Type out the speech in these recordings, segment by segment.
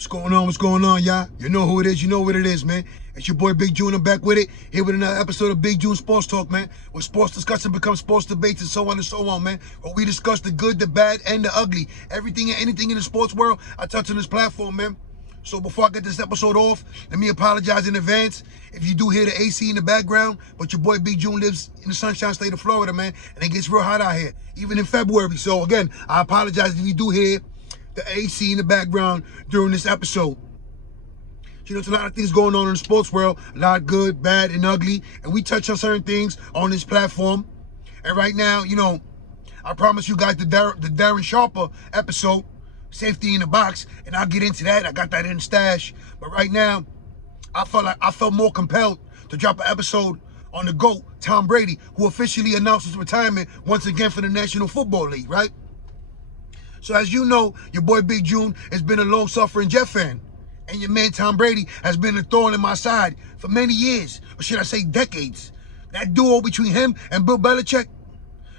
What's going on? What's going on, y'all? You know who it is. You know what it is, man. It's your boy Big June. I'm back with it. Here with another episode of Big June Sports Talk, man. Where sports discussion becomes sports debates and so on and so on, man. Where we discuss the good, the bad, and the ugly. Everything and anything in the sports world, I touch on this platform, man. So before I get this episode off, let me apologize in advance if you do hear the AC in the background, but your boy Big June lives in the sunshine state of Florida, man, and it gets real hot out here, even in February. So again, I apologize if you do hear the AC in the background during this episode. You know, there's a lot of things going on in the sports world, a lot of good, bad, and ugly, and we touch on certain things on this platform. And right now, you know, I promise you guys the Darren Sharper episode, Safety in the Box, and I'll get into that. I got that in the stash. But right now, I felt more compelled to drop an episode on the GOAT, Tom Brady, who officially announced his retirement once again for the National Football League, right? So as you know, your boy Big June has been a long-suffering Jet fan. And your man Tom Brady has been a thorn in my side for many years, or should I say decades. That duo between him and Bill Belichick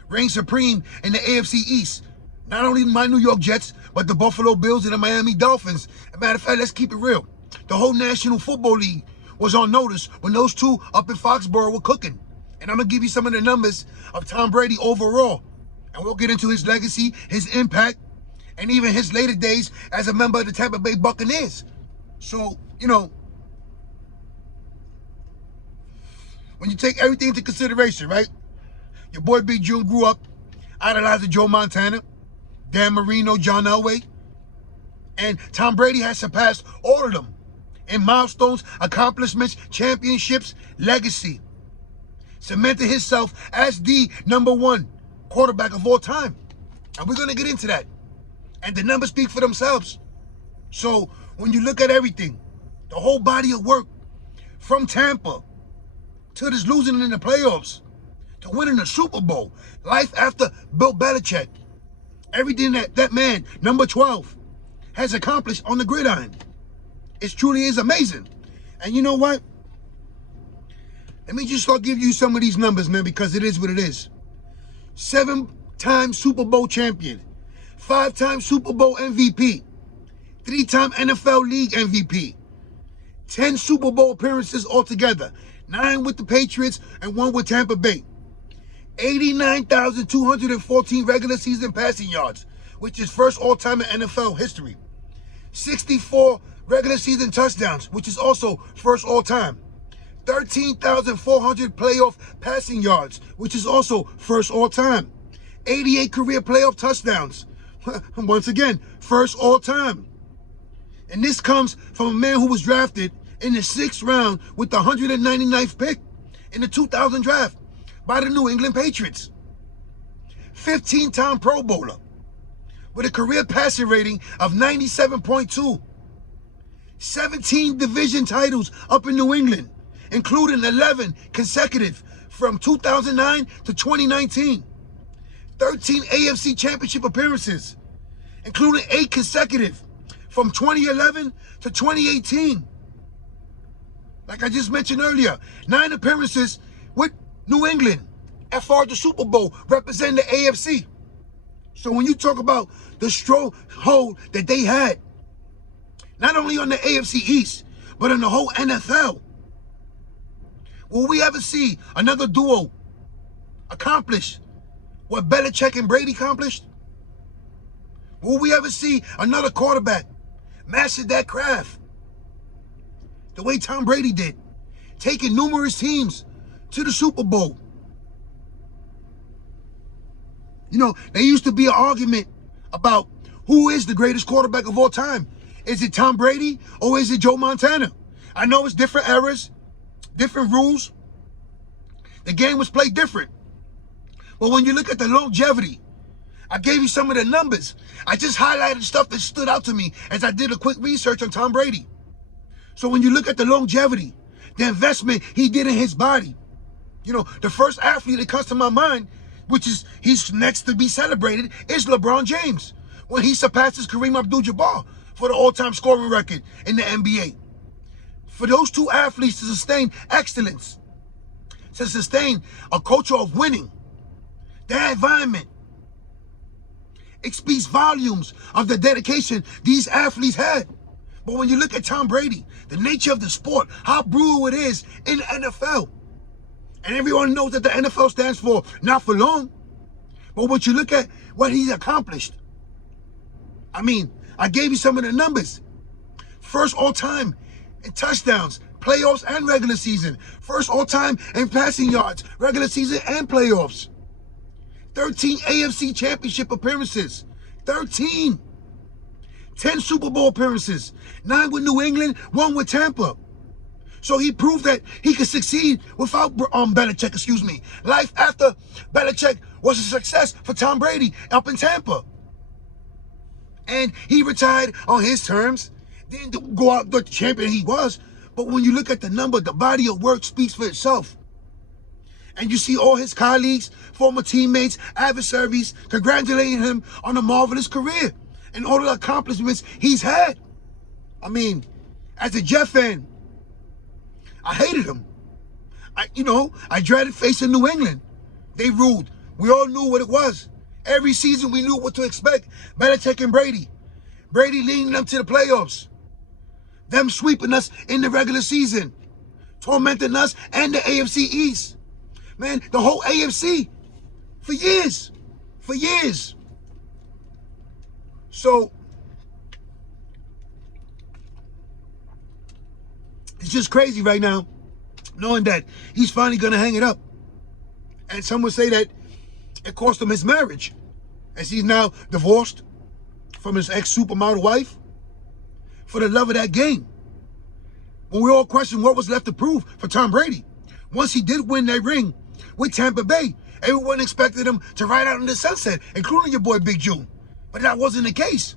reigns supreme in the AFC East. Not only my New York Jets, but the Buffalo Bills and the Miami Dolphins. As a matter of fact, let's keep it real. The whole National Football League was on notice when those two up in Foxborough were cooking. And I'm going to give you some of the numbers of Tom Brady overall. And we'll get into his legacy, his impact, and even his later days as a member of the Tampa Bay Buccaneers. So, you know, when you take everything into consideration, right? Your boy Big June grew up idolizing Joe Montana, Dan Marino, John Elway, and Tom Brady has surpassed all of them in milestones, accomplishments, championships, legacy. Cemented himself as the #1 quarterback of all time. And we're going to get into that. And the numbers speak for themselves. So when you look at everything, the whole body of work, from Tampa to this losing in the playoffs, to winning the Super Bowl, life after Bill Belichick, everything that man, number 12, has accomplished on the gridiron, it truly is amazing. And you know what? Let me just start giving you some of these numbers, man, because it is what it is. 7-time Super Bowl champion, 5-time Super Bowl MVP, 3-time NFL League MVP, 10 Super Bowl appearances altogether, 9 with the Patriots and 1 with Tampa Bay, 89,214 regular season passing yards, which is first all-time in NFL history, 64 regular season touchdowns, which is also first all-time, 13,400 playoff passing yards, which is also first all-time, 88 career playoff touchdowns, once again, first all-time. And this comes from a man who was drafted in the 6th round with the 199th pick in the 2000 draft by the New England Patriots. 15-time Pro Bowler with a career passer rating of 97.2. 17 division titles up in New England, including 11 consecutive from 2009 to 2019. 13 AFC Championship appearances, including 8 consecutive from 2011 to 2018. Like I just mentioned earlier, 9 appearances with New England as far as the Super Bowl representing the AFC. So when you talk about the stronghold that they had, not only on the AFC East, but in the whole NFL, will we ever see another duo accomplish what Belichick and Brady accomplished? Will we ever see another quarterback master that craft the way Tom Brady did, taking numerous teams to the Super Bowl? You know, there used to be an argument about who is the greatest quarterback of all time. Is it Tom Brady or is it Joe Montana? I know it's different eras, different rules. The game was played different. But when you look at the longevity, I gave you some of the numbers. I just highlighted stuff that stood out to me as I did a quick research on Tom Brady. So when you look at the longevity, the investment he did in his body, you know, the first athlete that comes to my mind, which is he's next to be celebrated, is LeBron James, when he surpasses Kareem Abdul-Jabbar for the all-time scoring record in the NBA. For those two athletes to sustain excellence, to sustain a culture of winning, their environment, it speaks volumes of the dedication these athletes had. But when you look at Tom Brady, the nature of the sport, how brutal it is in the NFL, and everyone knows that the NFL stands for not for long. But when you look at what he's accomplished, I mean, I gave you some of the numbers. First all time in touchdowns, playoffs and regular season. First all time in passing yards, regular season and playoffs. 13 AFC championship appearances. 13. 10 Super Bowl appearances. 9 with New England, 1 with Tampa. So he proved that he could succeed without Belichick, Life after Belichick was a success for Tom Brady up in Tampa. And he retired on his terms. Didn't go out the champion he was. But when you look at the number, the body of work speaks for itself. And you see all his colleagues, former teammates, adversaries congratulating him on a marvelous career and all the accomplishments he's had. I mean, as a Jet fan, I hated him. I dreaded facing New England. They ruled. We all knew what it was. Every season we knew what to expect. Belichick and Brady. Brady leading them to the playoffs. Them sweeping us in the regular season. Tormenting us and the AFC East. Man, the whole AFC. For years. For years. So, it's just crazy right now, knowing that he's finally going to hang it up. And some would say that it cost him his marriage, as he's now divorced from his ex-supermodel wife for the love of that game. When we all question what was left to prove for Tom Brady. Once he did win that ring with Tampa Bay, everyone expected him to ride out in the sunset, including your boy Big June. But that wasn't the case.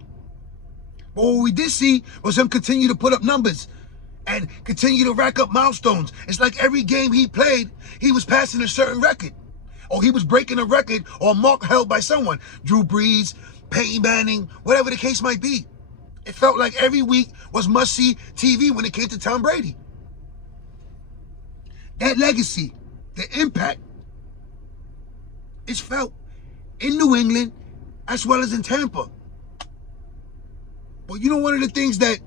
But what we did see was him continue to put up numbers and continue to rack up milestones. It's like every game he played, he was passing a certain record. Or he was breaking a record or a mark held by someone. Drew Brees, Peyton Manning, whatever the case might be. It felt like every week was must-see TV when it came to Tom Brady. That legacy, the impact, is felt in New England as well as in Tampa. But you know, one of the things that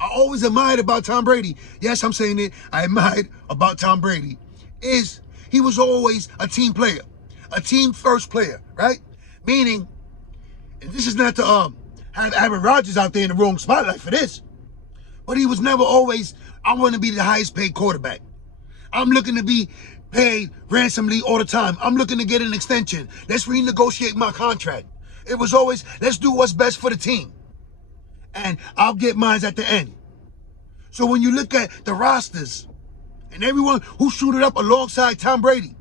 I always admired about Tom Brady, yes, I'm saying it, I admired about Tom Brady, is he was always a team player, a team first player, right? Meaning, and this is not to have Aaron Rodgers out there in the wrong spotlight for this, but he was never always, I want to be the highest paid quarterback. I'm looking to be paid ransomly all the time. I'm looking to get an extension. Let's renegotiate my contract. It was always, let's do what's best for the team. And I'll get mine at the end. So when you look at the rosters and everyone who suited up alongside Tom Brady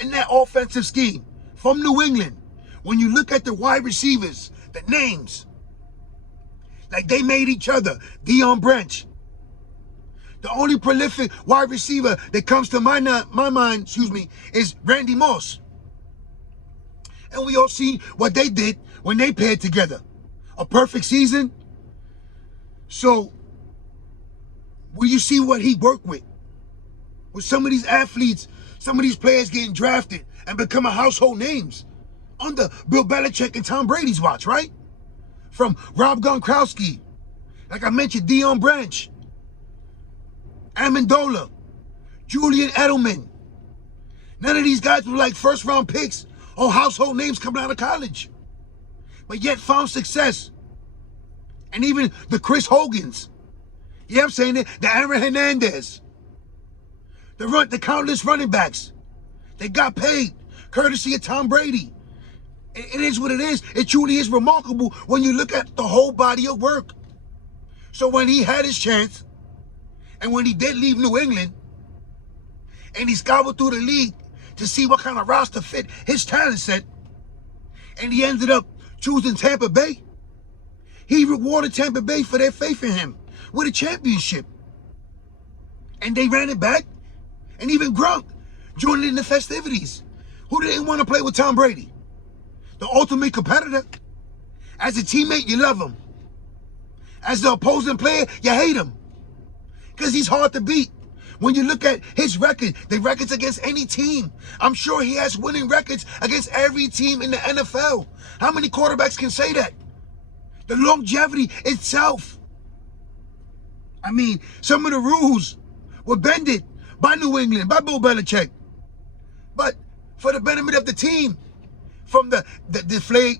in that offensive scheme from New England, when you look at the wide receivers, the names, like they made each other, Deion Branch. The only prolific wide receiver that comes to my mind, is Randy Moss. And we all see what they did when they paired together. A perfect season. So, will you see what he worked with some of these athletes, some of these players getting drafted and becoming household names under Bill Belichick and Tom Brady's watch, right? From Rob Gronkowski, like I mentioned, Deion Branch, Amendola, Julian Edelman. None of these guys were like first-round picks or household names coming out of college, but yet found success. And even the Chris Hogans, yeah, I'm saying it, the Aaron Hernandez, the countless running backs, they got paid courtesy of Tom Brady. It is what it is. It truly is remarkable when you look at the whole body of work. So when he had his chance, and when he did leave New England, and he scoured through the league to see what kind of roster fit his talent set, and he ended up choosing Tampa Bay, he rewarded Tampa Bay for their faith in him with a championship. And they ran it back, and even Gronk joined in the festivities. Who didn't want to play with Tom Brady? The ultimate competitor. As a teammate, you love him. As the opposing player, you hate him. Because he's hard to beat. When you look at his record, the records against any team, I'm sure he has winning records against every team in the NFL. How many quarterbacks can say that? The longevity itself I mean, some of the rules were bended by New England, by Bill Belichick. But for the benefit of the team, from the deflate,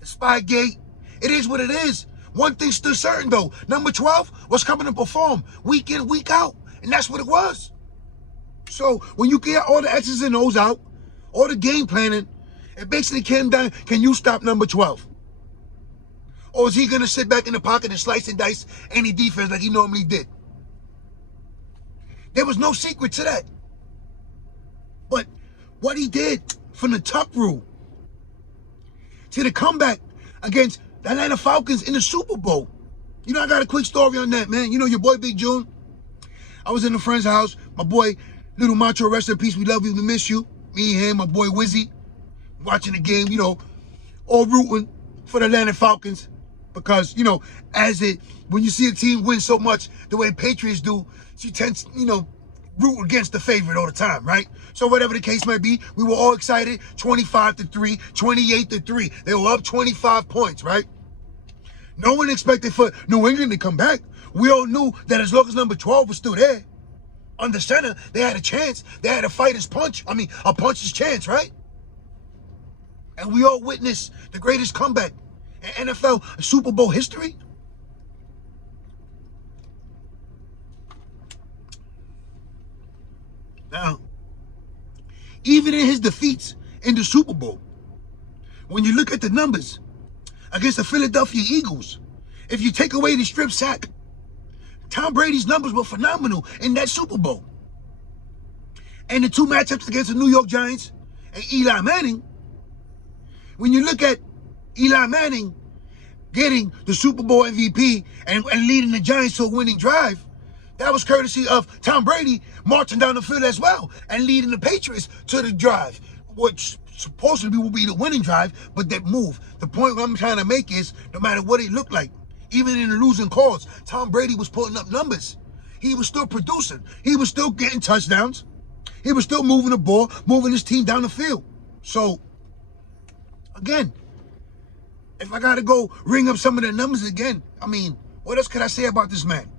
the Spygate, it is what it is. One thing's still certain, though. Number 12 was coming to perform week in, week out. And that's what it was. So when you get all the X's and O's out, all the game planning, it basically came down, can you stop number 12? Or is he going to sit back in the pocket and slice and dice any defense like he normally did? There was no secret to that. But what he did from the tuck rule to the comeback against the Atlanta Falcons in the Super Bowl. You know, I got a quick story on that, man. You know, your boy Big June. I was in a friend's house. My boy, Little Macho, rest in peace. We love you. We miss you. Me and him, my boy Wizzy, watching the game, you know, all rooting for the Atlanta Falcons. Because, you know, when you see a team win so much the way Patriots do, she tends, you know, root against the favorite all the time, right? So whatever the case might be, we were all excited. 25-3, 28-3. They were up 25 points, right? No one expected for New England to come back. We all knew that as long as number 12 was still there, under center, they had a chance. They had a fighter's punch. I mean, a puncher's chance, right? And we all witnessed the greatest comeback in NFL Super Bowl history. Now, even in his defeats in the Super Bowl, when you look at the numbers against the Philadelphia Eagles, if you take away the strip sack, Tom Brady's numbers were phenomenal in that Super Bowl. And the two matchups against the New York Giants and Eli Manning, when you look at Eli Manning getting the Super Bowl MVP and leading the Giants to a winning drive, that was courtesy of Tom Brady marching down the field as well and leading the Patriots to the drive, which supposedly will be the winning drive, but that move. The point I'm trying to make is, no matter what it looked like, even in the losing calls, Tom Brady was putting up numbers. He was still producing. He was still getting touchdowns. He was still moving the ball, moving his team down the field. So, again, if I got to go ring up some of the numbers again, I mean, what else could I say about this man?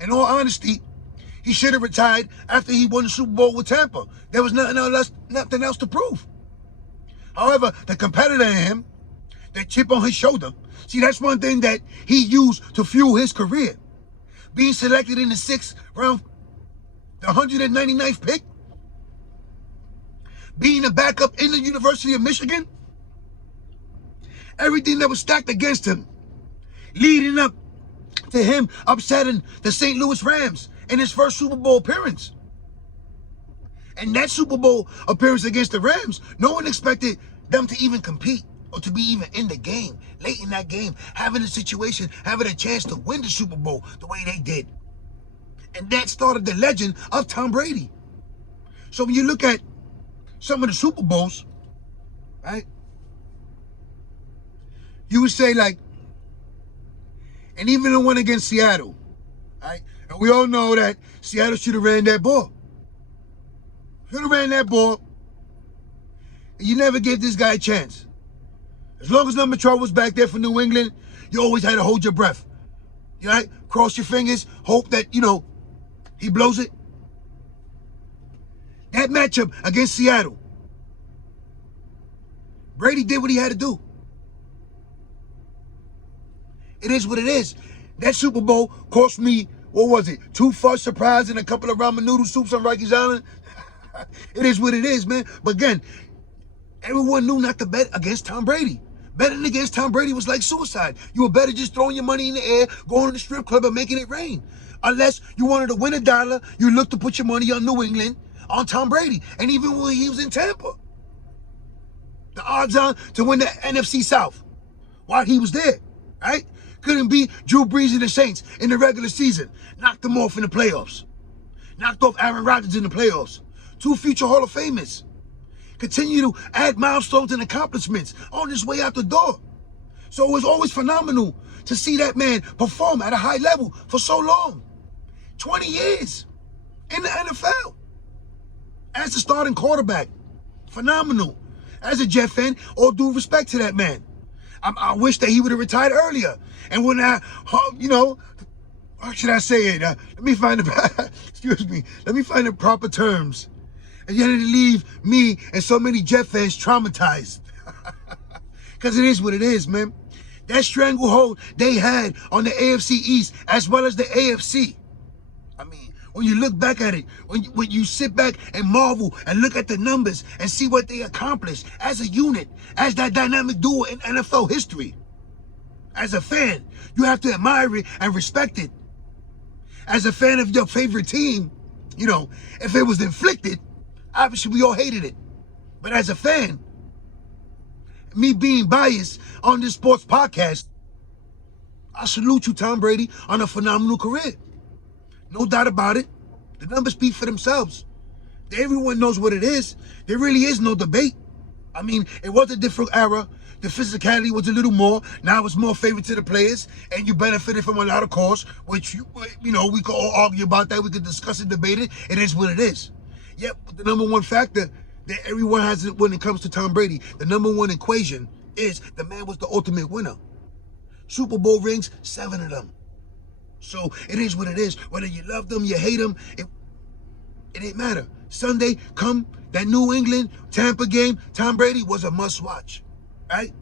In all honesty, he should have retired after he won the Super Bowl with Tampa. There was nothing else to prove. However, the competitor in him, that chip on his shoulder, see, that's one thing that he used to fuel his career. Being selected in the 6th round, the 199th pick, being a backup in the University of Michigan, everything that was stacked against him, leading up to him upsetting the St. Louis Rams in his first Super Bowl appearance. And that Super Bowl appearance against the Rams, no one expected them to even compete or to be even in the game, late in that game, having a situation, having a chance to win the Super Bowl the way they did. And that started the legend of Tom Brady. So when you look at some of the Super Bowls, right, you would say, like, and even the one against Seattle, right? And we all know that Seattle should have ran that ball. Should have ran that ball. And you never gave this guy a chance. As long as number 12 was back there for New England, you always had to hold your breath. You right? Cross your fingers, hope that, you know, he blows it. That matchup against Seattle, Brady did what he had to do. It is what it is. That Super Bowl cost me, what was it, 2 fudge surprise and a couple of ramen noodle soups on Rikers Island. It is what it is, man. But again, everyone knew not to bet against Tom Brady. Betting against Tom Brady was like suicide. You were better just throwing your money in the air, going to the strip club and making it rain. Unless you wanted to win $1, you looked to put your money on New England, on Tom Brady. And even when he was in Tampa, the odds on to win the NFC South while he was there, right? Couldn't beat Drew Brees and the Saints in the regular season. Knocked them off in the playoffs. Knocked off Aaron Rodgers in the playoffs. 2 future Hall of Famers. Continue to add milestones and accomplishments on his way out the door. So it was always phenomenal to see that man perform at a high level for so long. 20 years in the NFL. As a starting quarterback. Phenomenal. As a Jet fan, all due respect to that man. I wish that he would have retired earlier and wouldn't have, you know, How should I say it? Let me find the excuse me. Let me find the proper terms. And yet it leave me and so many Jet fans traumatized. Because it is what it is, man. That stranglehold they had on the AFC East as well as the AFC. I mean, when you look back at it, when you sit back and marvel and look at the numbers and see what they accomplished as a unit, as that dynamic duo in NFL history. As a fan, you have to admire it and respect it. As a fan of your favorite team, you know, if it was inflicted, obviously we all hated it. But as a fan, me being biased on this sports podcast, I salute you, Tom Brady, on a phenomenal career. No doubt about it. The numbers speak for themselves. Everyone knows what it is. There really is no debate. I mean, it was a different era. The physicality was a little more. Now it's more favorite to the players, and you benefited from a lot of course, which, you know, we could all argue about that. We could discuss and debate it. It is what it is. Yep, the number one factor that everyone has when it comes to Tom Brady, the number one equation is the man was the ultimate winner. Super Bowl rings, 7 of them. So it is what it is. Whether you love them, you hate them, it ain't matter. Sunday, come that New England Tampa game, Tom Brady was a must watch, right?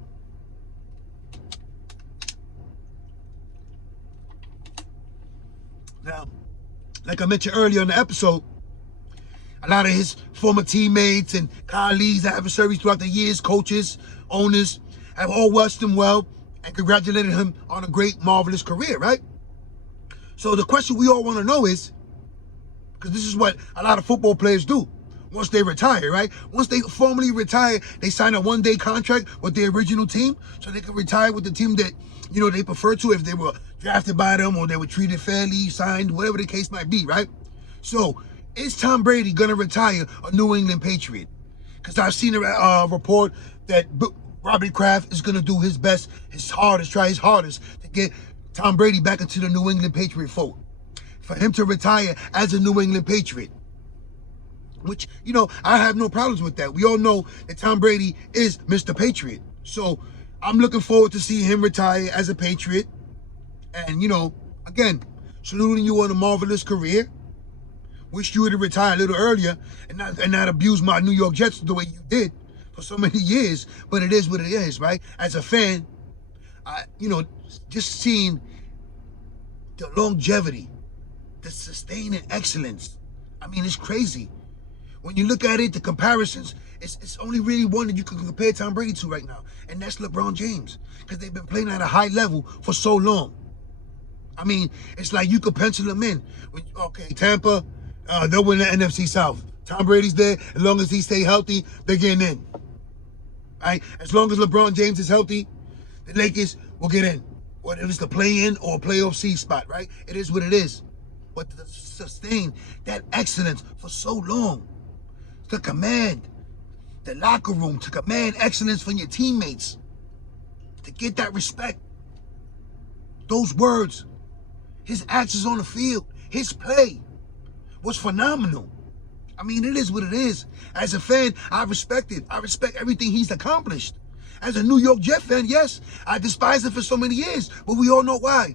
Now, like I mentioned earlier in the episode, a lot of his former teammates and colleagues, adversaries throughout the years, coaches, owners, have all wished him well and congratulated him on a great, marvelous career, right? So the question we all want to know is, because this is what a lot of football players do once they retire, right? Once they formally retire, they sign a one-day contract with the original team so they can retire with the team that, you know, they prefer to if they were drafted by them or they were treated fairly, signed, whatever the case might be, right? So is Tom Brady going to retire a New England Patriot? Because I've seen a report that Robert Kraft is going to do his best, his hardest, try his hardest to get Tom Brady back into the New England Patriot fold. For him to retire as a New England Patriot. Which, you know, I have no problems with that. We all know that Tom Brady is Mr. Patriot. So I'm looking forward to seeing him retire as a Patriot. And, you know, again, saluting you on a marvelous career. Wish you would have retired a little earlier and not abuse my New York Jets the way you did for so many years. But it is what it is, right? As a fan, you know, just seeing the longevity, the sustaining excellence. I mean, it's crazy. When you look at it, the comparisons, it's only really one that you can compare Tom Brady to right now, and that's LeBron James, because they've been playing at a high level for so long. I mean, it's like you could pencil them in. Okay, Tampa, they'll win the NFC South. Tom Brady's there. As long as he stay healthy, they're getting in. Right? As long as LeBron James is healthy, the Lakers will get in. Whether it's the play-in or playoff C spot, right? It is what it is. But to sustain that excellence for so long, to command the locker room, to command excellence from your teammates, to get that respect, those words, his actions on the field, his play was phenomenal. I mean, it is what it is. As a fan, I respect it. I respect everything he's accomplished. As a New York Jet fan, yes, I despised him for so many years, but we all know why.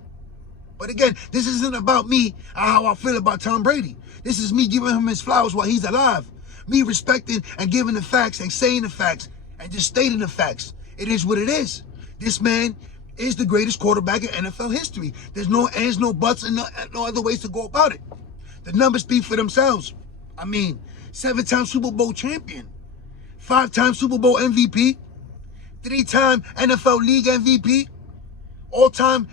But again, this isn't about me, how I feel about Tom Brady. This is me giving him his flowers while he's alive. Me respecting and giving the facts and saying the facts and just stating the facts. It is what it is. This man is the greatest quarterback in NFL history. There's no ands, no buts, and no other ways to go about it. The numbers speak for themselves. I mean, 7-time Super Bowl champion, 5-time Super Bowl MVP, 3-time NFL League MVP, all-time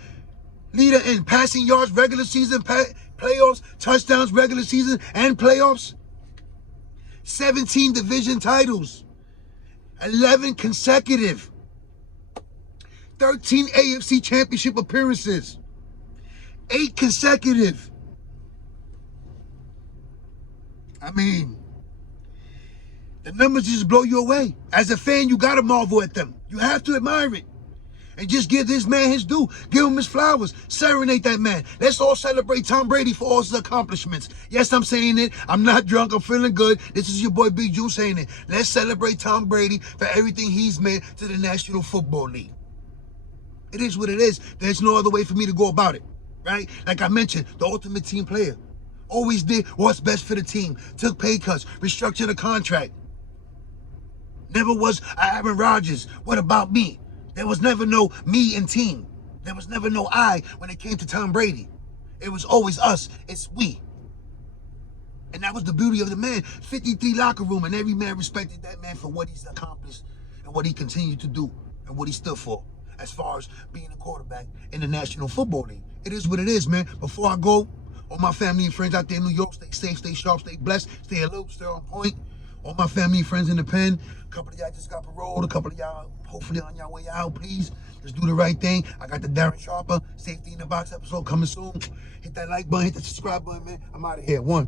leader in passing yards, regular season, playoffs, touchdowns, regular season, and playoffs. 17 division titles, 11 consecutive, 13 AFC championship appearances, 8 consecutive. I mean, the numbers just blow you away. As a fan, you gotta marvel at them. You have to admire it. And just give this man his due. Give him his flowers. Serenade that man. Let's all celebrate Tom Brady for all his accomplishments. Yes, I'm saying it. I'm not drunk. I'm feeling good. This is your boy Big June saying it. Let's celebrate Tom Brady for everything he's meant to the National Football League. It is what it is. There's no other way for me to go about it. right? Like I mentioned, the ultimate team player. Always did what's best for the team. Took pay cuts, restructured the contract. Never was Aaron Rodgers. What about me? There was never no me and team. There was never no I when it came to Tom Brady. It was always us. It's we. And that was the beauty of the man. 53 locker room, and every man respected that man for what he's accomplished and what he continued to do and what he stood for as far as being a quarterback in the National Football League. It is what it is, man. Before I go, all my family and friends out there in New York, stay safe, stay sharp, stay blessed, stay alert, stay on point. All my family and friends in the pen, a couple of y'all just got paroled, a couple of y'all hopefully on your way out, please. Just do the right thing. I got the Darren Sharper Safety in the Box episode coming soon. Hit that like button, hit the subscribe button, man. I'm out of here. One.